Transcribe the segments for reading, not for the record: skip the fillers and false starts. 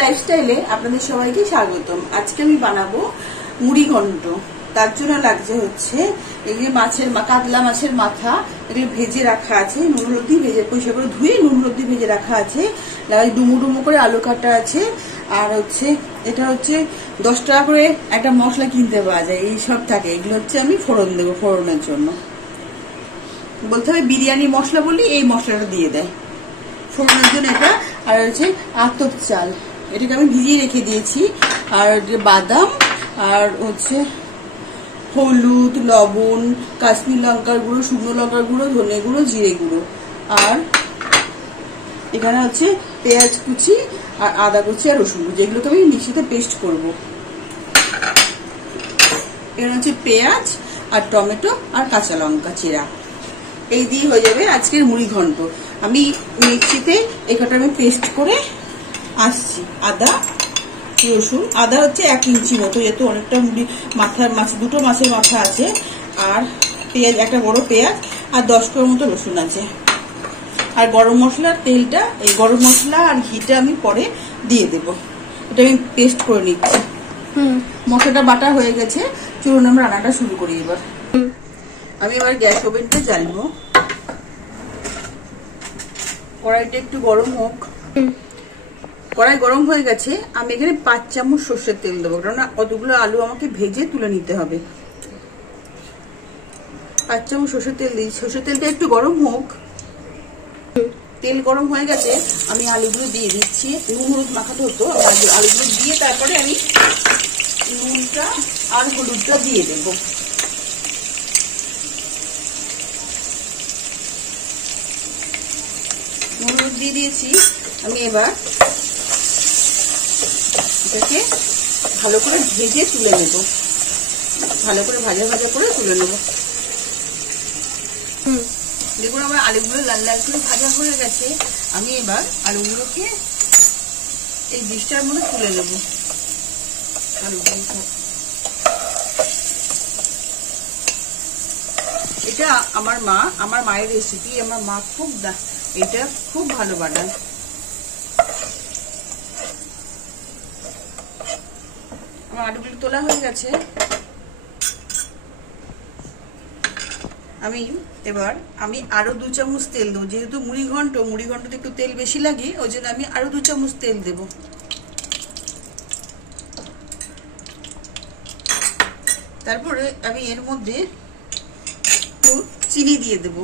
লাইফস্টাইলে আপনাদের সবাইকে স্বাগতম। আজকে আমি বানাবো মুড়ি ঘন্ট। তার জন্য লাগছে হচ্ছে এগুলি কাতলা মাছের মাথা, এগুলি ভেজে রাখা আছে, নুন হলদি ভেজে পরিষ্কার করে ধুয়ে নুন হলদি ভেজে রাখা আছে, ডুমো ডুমো করে আলু কাটা আছে, আর হচ্ছে এটা হচ্ছে 10 টাকা করে একটা মশলা কিনতে পাওয়া যায়, এই সব থাকে। এগুলো হচ্ছে আমি ফোড়ন দেবো, ফোড়নের জন্য বলতে হবে বিরিয়ানি মশলা বলি এই মশলাটা দিয়ে দেয় ফোড়নের জন্য এটা। আর হচ্ছে আতপ চাল, এটাকে আমি ভিজিয়ে রেখে দিয়েছি, আর বাদাম, আর হচ্ছে হলুদ, লবণ, কাশ্মীর লঙ্কার গুঁড়ো, শুকনো লঙ্কার গুঁড়ো, ধনে গুঁড়ো, জিরে গুঁড়ো, আর এখানে হচ্ছে পেঁয়াজ কুচি আর আদা কুচি আর রসুন কুচি, এগুলোকে আমি মিক্সিতে পেস্ট করব। এখানে হচ্ছে পেঁয়াজ আর টমেটো আর কাঁচা লঙ্কা চেরা, এই দিয়ে হয়ে যাবে আজকের মুড়ি ঘন্ট। আমি মিক্সিতে একটা আমি পেস্ট করে আসছি। আদা রসুন, আদা হচ্ছে 1 ইঞ্চি মতো, যেহেতু অনেকটা মুড়ি দুটো মাছের মাথা আছে, আর পেঁয়াজ একটা বড় পেঁয়াজ আর 10 কোয়া মতো রসুন আছে, আর গরম মশলার তেলটা, এই গরম মশলা আর ঘিটা আমি পরে দিয়ে দেব। এটা আমি পেস্ট করে নিচ্ছি। মশলাটা বাটা হয়ে গেছে, চলুন আমরা রান্নাটা শুরু করি। এবার আমি গ্যাস ওভেনটা জ্বালবো, কড়াইটা একটু গরম হোক। কড়াই গরম হয়ে গেছে, আমি এখানে 5 চামচ সর্ষের তেল দেবো, কারণ অতগুলো আলু আমাকে ভেজে তুলে নিতে হবে। 5 চামচ সর্ষের তেল দিই। সর্ষের তেলটা একটু গরম হোক। তেল গরম হয়ে গেছে, আমি আলুগুলো দিয়ে দিচ্ছি। নুন হলুদ মাখাতে হতো, আলুগুলো দিয়ে তারপরে আমি নুনটা আর হলুদটা দিয়ে দেবো। নুন হলুদ দিয়ে দিয়েছি। আমি এবার এটাকে ভালো করে ভেজে তুলে নেব, ভালো করে ভাজা ভাজা করে তুলে নেব। দেখুন আমার আলুগুলো লাল লাল করে ভাজা হয়ে গেছে। আমি এবার আলুগুলোকে এই ডিশটার মধ্যে তুলে নেব। এটা আমার মায়ের রেসিপি, আমার মা এটা খুব ভালো বানায়। আমার আলুগুলো তোলা হয়ে গেছে। আমি আরো 2 চামচ তেল দেবো, যেহেতু মুড়ি ঘন্টতে একটু তেল বেশি লাগে, ওই জন্য আমি আরো 2 চামচ তেল দেব। তারপরে আমি এর মধ্যে একটু চিনি দিয়ে দেব।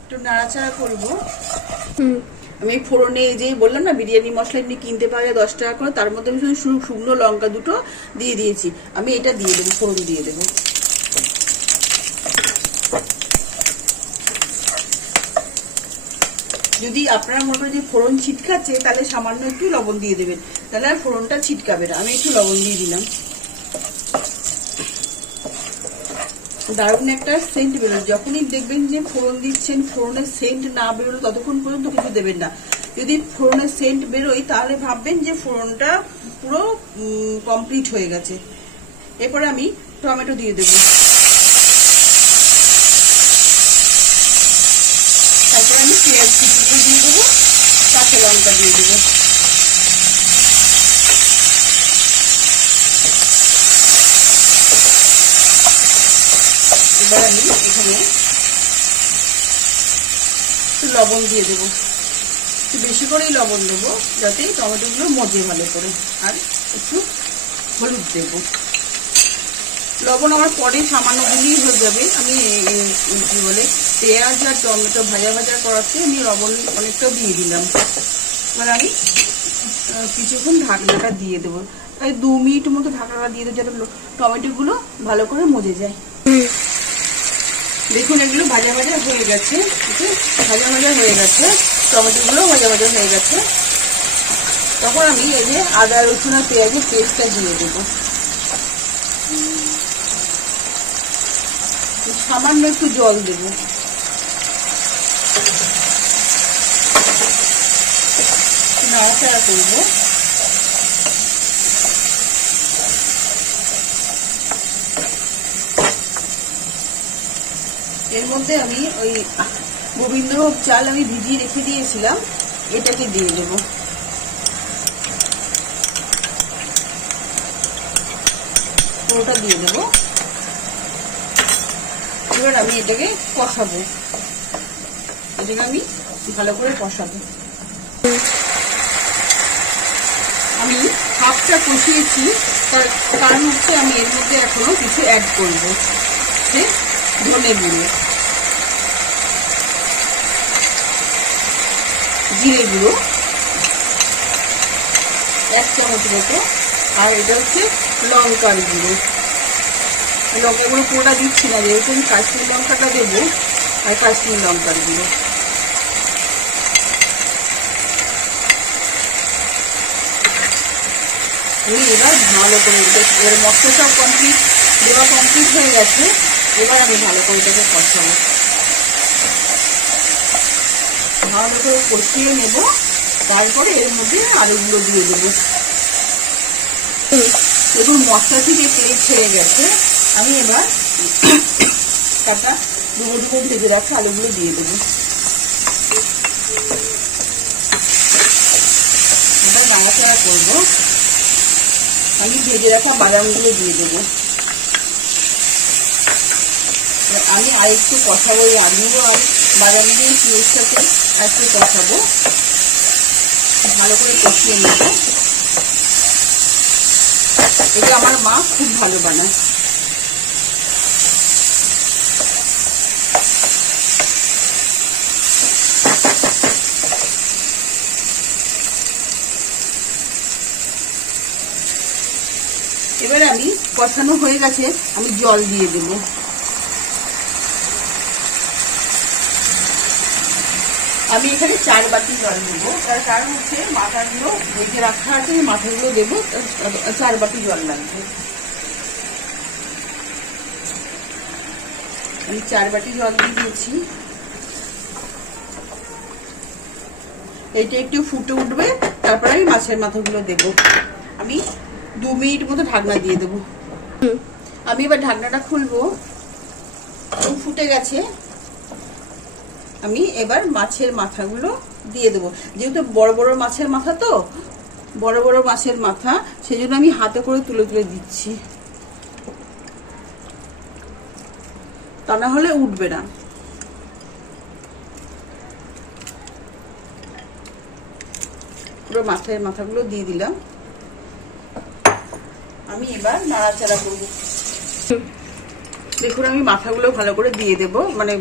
একটু নাড়াচাড়া করবো। আমি ফোড়নে যে বললাম না বিরিয়ানি মশলা এমনি কিনতে পাওয়া যায় 10 টাকা করে, তার মধ্যে আমি শুধু শুকনো লঙ্কা 2টো দিয়ে দিয়েছি। আমি এটা দিয়ে দেবো, ফোড়ন দিয়ে দেবো। যদি আপনারা মনে করেন যে ফোড়ন ছিটকাচ্ছে, তাহলে সামান্য একটু লবণ দিয়ে দেবেন, তাহলে আর ফোড়নটা ছিটকাবে না। আমি একটু লবণ দিয়ে দিলাম। দারুণ একটা সেন্ট বেরোয়। যখনই দেখবেন যে ফোড়ন দিচ্ছেন, ফোড়নের সেন্ট না বেরোলো ততক্ষণ পর্যন্ত কিছু দেবেন না। যদি ফোড়নের সেন্ট বেরোয় তাহলে ভাববেন যে ফোড়নটা পুরো কমপ্লিট হয়ে গেছে। এরপরে আমি টমেটো দিয়ে দেব। তারপরে আমি পেঁয়াজ কুচি দিয়ে দেবো, কাঁচা লঙ্কা দিয়ে দেবো। এবার আমি এখানে একটু লবণ দিয়ে দেবো, একটু বেশি করেই লবণ দেবো, যাতে টমেটোগুলো মজে ভালো করে। আর একটু হলুদ দেব। লবণ আমার পরে সামান্য গুলিয়ে হয়ে যাবে। আমি কি বলে পেঁয়াজ আর টমেটো ভাজা ভাজা করাতে আমি লবণ অনেকটাও দিয়ে দিলাম। এবার আমি কিছুক্ষণ ঢাকনাটা দিয়ে দেবো, তাই 2 মিনিট মতো ঢাকনাটা দিয়ে দেবো, যাতে টমেটোগুলো ভালো করে মজে যায়। দেখুন এগুলো ভাজা ভাজা হয়ে গেছে, ভাজা ভাজা হয়ে গেছে, টমেটোগুলো ভাজা ভাজা হয়ে গেছে। তখন আমি এই যে আদা রসুন আর পেঁয়াজের পেস্টটা দিয়ে দেবো। সামান্য একটু জল দেব। নাড়াচাড়া করবো। এর মধ্যে আমি ওই গোবিন্দভোগ চাল আমি ভিজিয়ে রেখে দিয়েছিলাম, এটাকে দিয়ে দেবো। পুরোটা দিয়ে দেবো। এবার আমি এটাকে কষাবো, এটাকে আমি ভালো করে কষাবো। আমি হাফটা কষিয়েছি, কারণ হচ্ছে আমি এর মধ্যে এখনো কিছু অ্যাড করবো, ধনে গুঁড়ো, জিরে গুঁড়ো 1 চামচ মতো, আর এটা হচ্ছে লঙ্কার গুঁড়ো। লঙ্কা গুঁড়ো পুরোটা দিচ্ছি না, যেহেতু আমি কাশ্মীর লঙ্কাটা দেবো, আর কাশ্মীর লঙ্কার গুঁড়ো। আমি এবার ভালো করে এর মশলা সব কমপ্লিট দেওয়া কমপ্লিট হয়ে গেছে। এবার আমি ভালো করে এটাকে কষাবো, ভালো করে কষিয়ে নেব। তারপরে এর মধ্যে আলুগুলো দিয়ে দেবো। দেখুন মশলা থেকে তেল ছেড়ে গেছে। আমি এবার কাটা ডুবো ডুবো ভেজে রাখা আলুগুলো দিয়ে দেবো। এবার নাড়াচাড়া করবো। আমি ভেজে রাখা বাদামগুলো দিয়ে দেবো। আমি আর একটু কষাবো, এই আলু আর বাদাম দিয়ে পেঁয়াজের সাথে একটু কষাবো, ভালো করে কষিয়ে নেব। এটা আমার মা খুব ভালো বানায়। এবার আমি কষানো হয়ে গেছে, আমি জল দিয়ে দেবো। আমি এখানে 4 বাটি জল দেবো, তার কারণ হচ্ছে মাথাগুলো ভেজে রাখা আছে, মাথাগুলো দেবো, 4 বাটি জল লাগবে। আমি 4 বাটি জল দিয়ে দিয়েছি। এইটা একটু ফুটে উঠবে, তারপরে আমি মাছের মাথাগুলো দেবো। আমি 2 মিনিট মতো ঢাকনা দিয়ে দেবো। আমি এবার ঢাকনাটা খুলবো, ফুটে গেছে। আমি এবার মাছের মাথাগুলো দিয়ে দেবো। যেহেতু বড় বড় মাছের মাথা, তো বড় বড় মাছের মাথা, সেই জন্য আমি হাতে করে তুলে তুলে দিচ্ছি, তা না হলে উঠবে না। পুরো মাছের মাথাগুলো দিয়ে দিলাম। আমি এবার নাড়াচাড়া করবো। দেখুন আমি মাথাগুলো ভালো করে দিয়ে দেব, মানে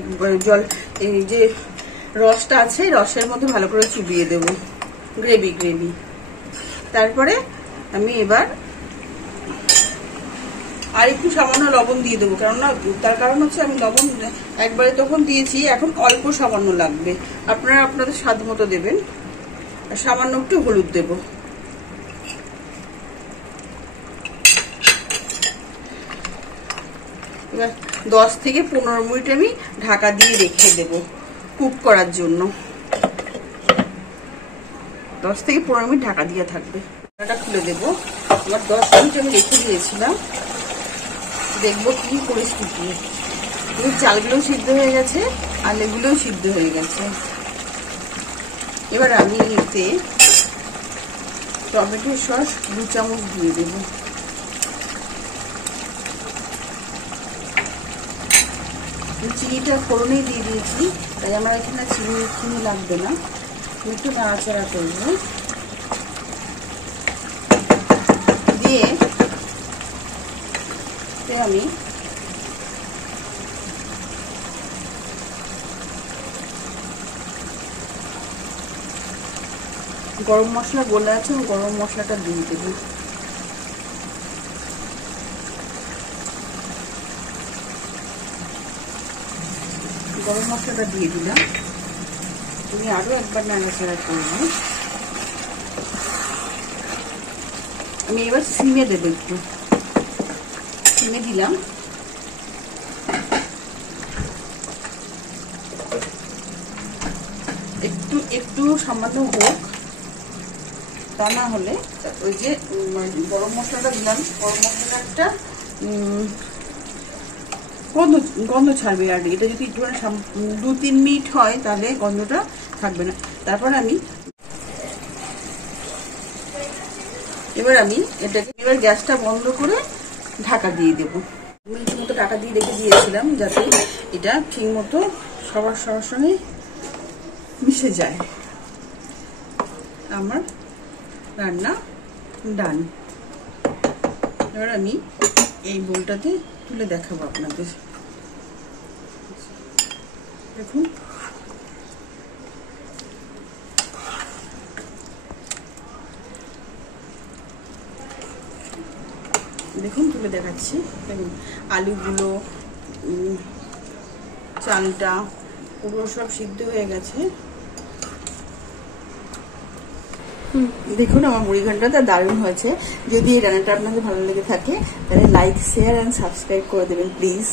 জল এই যে রসটা আছে রসের মধ্যে ভালো করে চুবিয়ে দেব, গ্রেভি গ্রেভি। তারপরে আমি এবার আর একটু সামান্য লবণ দিয়ে দেবো, কেননা তার কারণ হচ্ছে আমি লবণ একবারে তখন দিয়েছি, এখন অল্প সামান্য লাগবে। আপনারা আপনাদের স্বাদ মতো দেবেন। আর সামান্য একটু হলুদ দেব। এবার 10 থেকে 15 মিনিট আমি ঢাকা দিয়ে রেখে দেব কুক করার জন্য। 10 থেকে 15 মিনিট ঢাকা দিয়ে থাকবে। ঢাকাটা খুলে দেবো। আমার 10 মিনিট আমি রেখে দিয়েছিলাম, দেখবো কি পরিস্থিতি। চালগুলোও সিদ্ধ হয়ে গেছে, আলুগুলোও সিদ্ধ হয়ে গেছে। এবার আমি এতে টমেটো সস 2 চামচ দিয়ে দেব। চিনিটা ফোড়নেই দিয়ে দিয়েছি, তাই আমার এখানে চিনি লাগবে না। একটু নাড়াচাড়া করবো, দিয়ে আমি গরম মশলা গোলা আছে, গরম মশলাটা দিয়ে দেবো। গরম মশলাটা দিয়ে দিলাম। তুমি আরো একবার নাড়াচাড়া করবো। আমি এবার সিমে দেবো, একটু সিমে দিলাম। একটু সামান্য হোক, তা না হলে ওই যে গরম মশলাটা দিলাম, গরম মশলাটা গন্ধ ছাড়বে। আর এটা যদি একটু 2-3 মিনিট হয় তাহলে গন্ধটা থাকবে না। তারপর আমি এবার গ্যাসটা বন্ধ করে ঢাকা দিয়ে দেবো। মিনিট মতো ঢাকা দিয়ে রেখে দিয়েছিলাম যাতে এটা ঠিক মতো সবার সঙ্গে মিশে যায়। আমার রান্না ডান। এবার আমি এই বোলটাতে তুলে দেখাবো আপনাদের। দেখুন দেখুন তুলে দেখাচ্ছি। দেখুন আলুগুলো, চালটা পুরো সব সিদ্ধ হয়ে গেছে। দেখুন আমার মুড়ি ঘন্টটা দারুণ হয়েছে। যদি এই রান্নাটা আপনাদের ভালো লেগে থাকে তাহলে লাইক, শেয়ার এন্ড সাবস্ক্রাইব করে দেবেন প্লিজ।